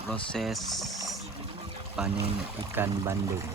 Proses panen ikan bandeng.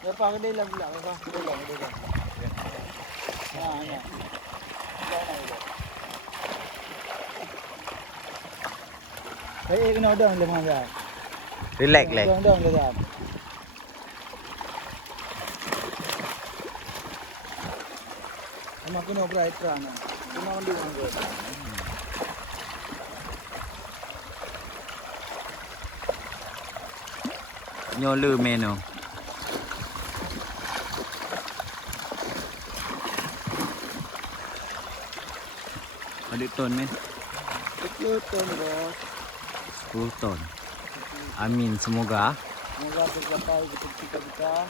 Lepas kedai lah pula. Lepas kedai lah. Ya. Kena udang lemah dah. Relax leh. Udang dah. Mak kena berai kerana. Kena mandi anggur. Nyola meno. Ada ton men. 10 ton bos. 10 ton. Amin semoga. Semoga tercapai cita-cita.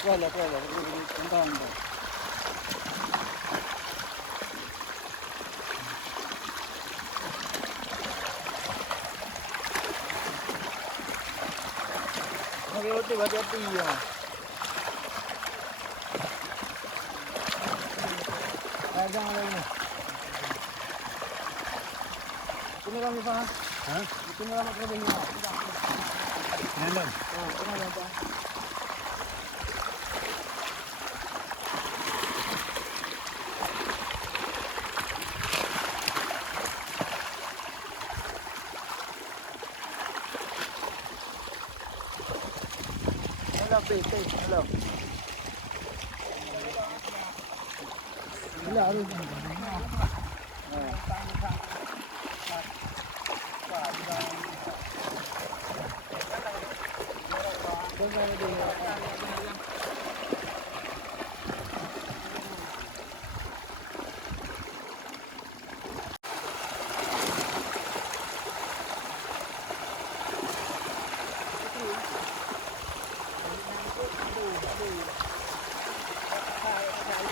Kuala. Tentang. Okey, hati-hati ya. Jangan lagi. Ini kami pak. Hah? Ini kami kerja. Nanti. Ini apa? Hello.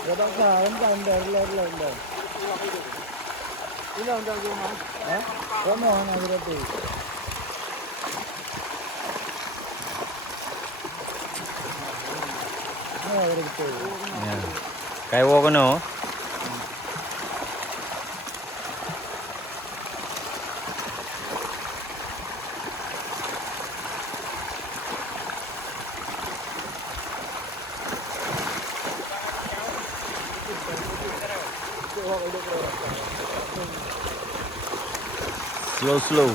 Gadang kawan kan ler. Ini undang rumah. Rumah mana berarti? Berarti. Ya. Kayak wo kono. Slow.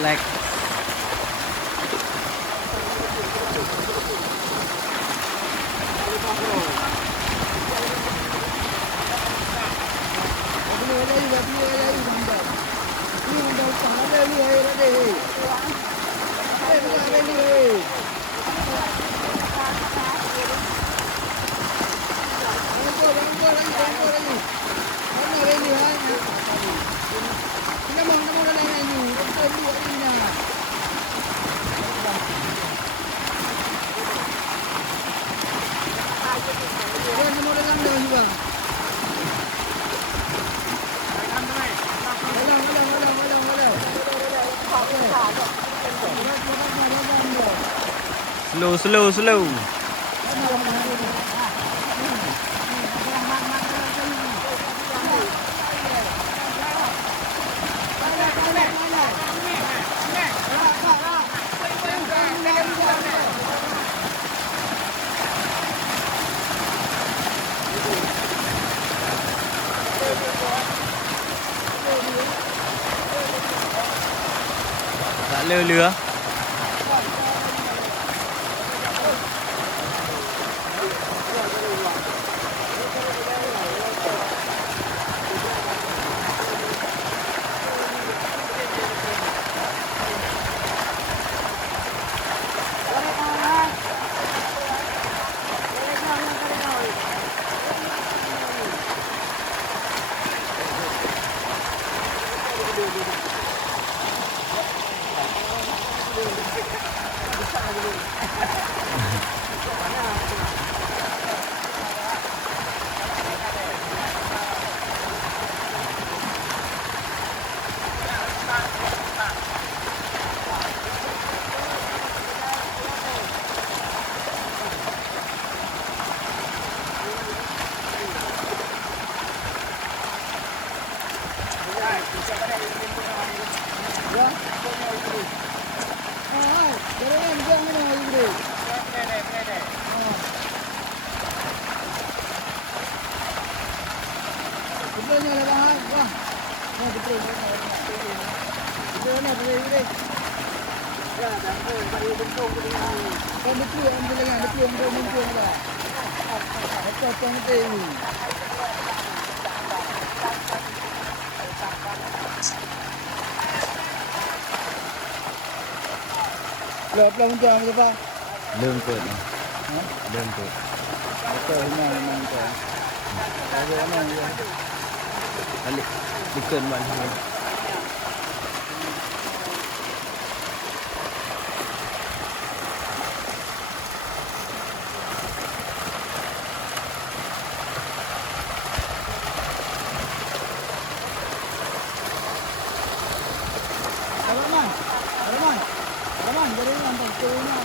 Relax. Slow. เรือ Lợp lông chờ cho ba. เริ่มเปิดนะเริ่มเปิด Trời này mình trời. Bây giờ này แล้วลิเกินวันทำไม Aman, jadi nampak turunnya.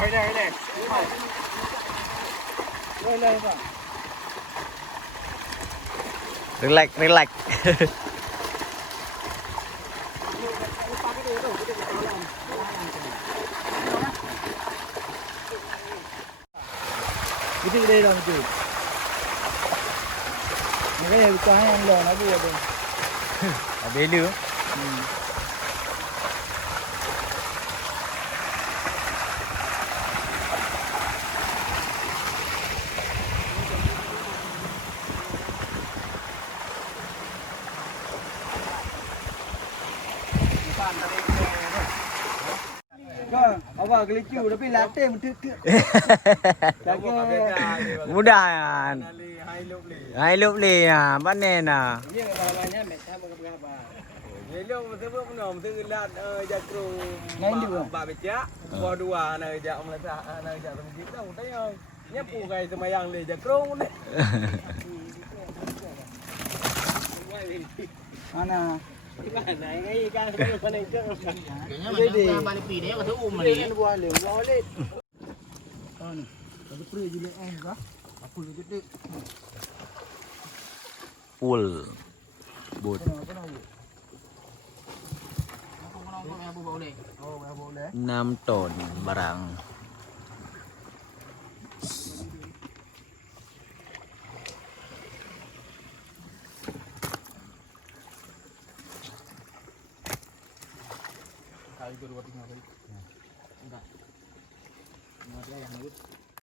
Đây này. Đây bạn. เล็กๆเล็ก Cái gì đây là gì? Cái này cái em lò nó vừa rồi. ๆเอาไปเรือ Vâng, ở vào cái lịch nó bị lát tên một thứ. mudah hai lúc lì à bắt nè nè Ngay được. Bà bị chết, qua đùa này dạ ông là sao này dạ mình biết đâu thấy không? Nhấp phù gầy từ mày ăn lì dạ krong đấy. Mana? Cái này ngay cái này trước. Cái gì? Balik pindah ke tu Ini kan buah lem boleh. Oh ni. Ada pria juga kah? Apa lu gede? ปุลบุด Apa nak? Aku boleh. Oh, enggak boleh. น้ำต้นบรัง Ini itu 2 3 kali. Enggak. Enggak ada yang nurut.